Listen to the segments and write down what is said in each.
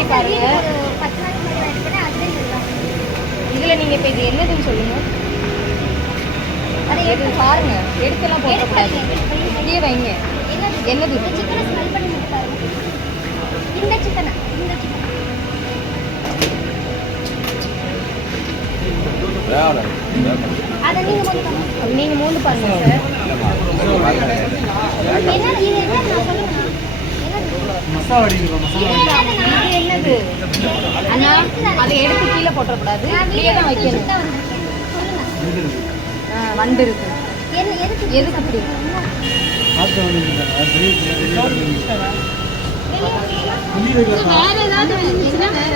பண்ணி பாருங்க. இதில் நீங்கள் இப்போ இது என்னதுன்னு சொல்லுங்கள். அதை எடுத்து பாருங்க. எடுத்துலாம் போடக்கூடாது. இப்படியே வைங்க. என்னது சிக்கனை ஸ்மெல் பண்ணி பாருங்க. இந்த சிக்கனை அதை நீங்கள் மூணு பாருங்க சார். என்னது அண்ணா, அதை எடுத்து கீழே போட்டக்கூடாது. கீழே தான் வைக்கணும். வண்டு இருக்கு. எதுக்கு அப்படி வேற ஏதாவது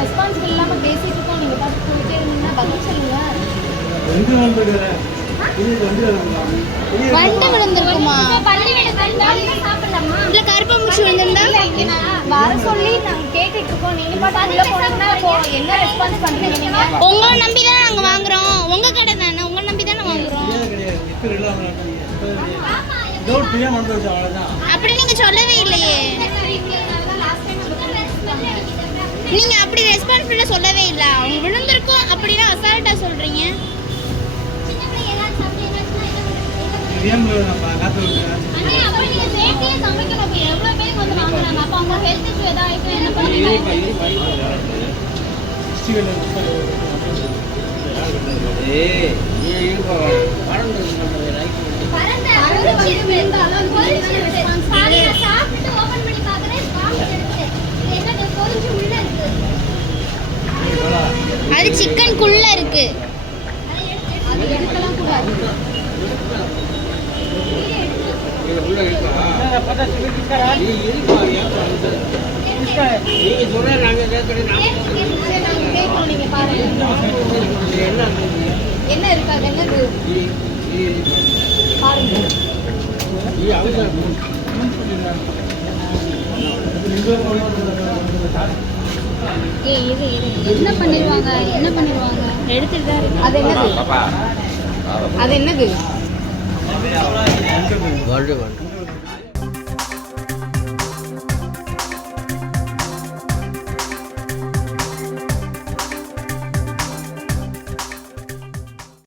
ரெஸ்பான்சிபிள் இல்லாம பேசிட்டு இருக்கோம். நீங்க பார்த்து சொல்லிட்டே இருந்தீங்கன்னா பதில் சொல்லுங்க. வண்டு விழுந்திருக்குமா? இல்ல கருப்பம்பூச்சி விழுந்திருந்தா வர சொல்லி நாங்க கேட்டுட்டு இருக்கோம். நீங்க பாட்டு என்ன ரெஸ்பான்ஸ் பண்றீங்க? நீங்க உங்களை நம்பி தானே நாங்க வாங்குறோம். உங்க கடை தானே, உங்களை நம்பி தானே வாங்குறோம். அப்படி நீங்க சொல்லவே இல்லையே. நீங்க அப்படி ரெஸ்பான்சிபிளா சொல்லவே இல்லை. அவங்க விழுந்திருக்கும் அப்படின்னா அசால்ட்டா சொல்றீங்க. அது சிக்கனுக்குள்ள இருக்கு. என்ன இருக்காது? என்னது பாருங்க. என்ன பண்ணிடுவாங்க? என்ன பண்ணிடுவாங்க? எடுத்துட்டு தான் இருக்கு. அது என்னது? அது என்னது?